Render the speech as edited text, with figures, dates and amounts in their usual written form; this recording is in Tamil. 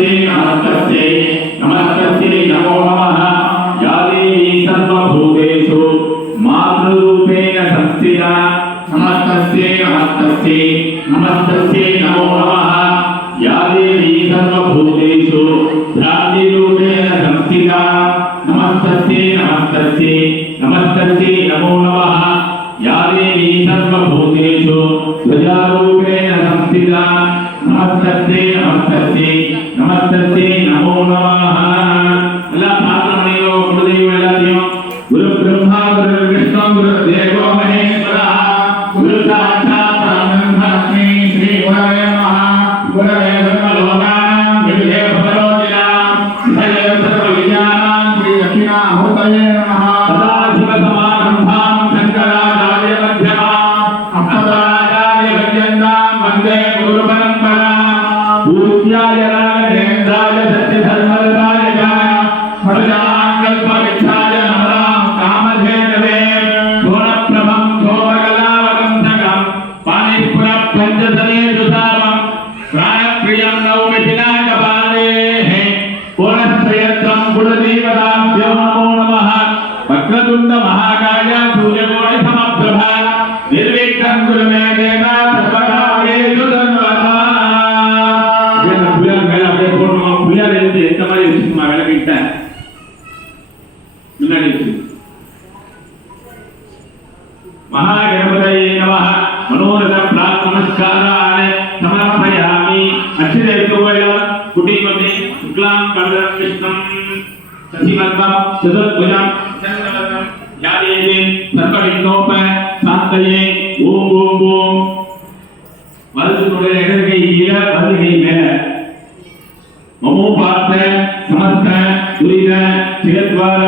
नमस्तस्यै नमस्तस्यै नमस्तस्यै नमो नमः या देवी सर्वभूतेषु मातृरूपेण संस्थिता नमस्तस्यै नमस्तस्यै नमस्तस्यै नमो नमः या देवी सर्वभूतेषु भ्रान्तिरूपेण संस्थिता नमस्तस्यै नमस्तस्यै नमस्तस्यै नमो नमः या देवी सर्वभूतेषु ध्वजारूपेण संस्थिता नमस्तस्यै नमस्तस्यै नमस्तस्यै नमो नमः अल्लाह पात्रमणियो गुरुदेव எல்லாத்தையும் गुरु ब्रह्मा गुरु विष्णु गुरु देवो महेश्वरः गुरु साक्षात् परब्रह्मस्मै श्री गुरवे नमः गुरवे सर्वलोकानां विद्ये भवरोजिनां विषये सर्वविद्यानां श्री दक्षिणामूर्तये नमः सदाशिव समारम्भां शङ्कराचार्य मध्यमाम् अस्मदाचार्य पर्यन्तां वन्दे गुरु परम्पराम् पूज्याय राघवेन्द्राय सत्यधर्मरताय प्रजाङ्कल्पविच्छाय नमरां कामधेनवे गुणप्रभं शोभकलावगन्धकं पाणिपुरपञ्चतनेषु सावं प्राणप्रियं नौमि पिनाकपालेः पूर्णश्रयत्वं गुणदेवताभ्यो नमो नमः वक्रतुण्ड महाकाय सूर्यकोटिसमप्रभा निर्विघ्नं कुरु मे देव सर्वकार्येषु सर्वदा புயல் மேல அப்படியே போடணும் புயல் இருந்து எந்த மாதிரி வச்சுக்கணுமா விளக்கிட்ட முன்னாடி வச்சு महागणपतये नमः मनोरथ प्राप्त नमस्कारान् समर्पयामि अक्षरेतुवय कुटिमते शुक्लां वरदं विष्णुं शशिवर्णं चतुर्भुजं चन्द्रवदनं ध्यायेत् सर्वविघ्नोप शान्तये ஓம் ஓம் ஓம் வலதுடைய இடதுகை கீழ வலதுகை மேல நமோ பார்த்த சமஸ்த துரித சிரத்வார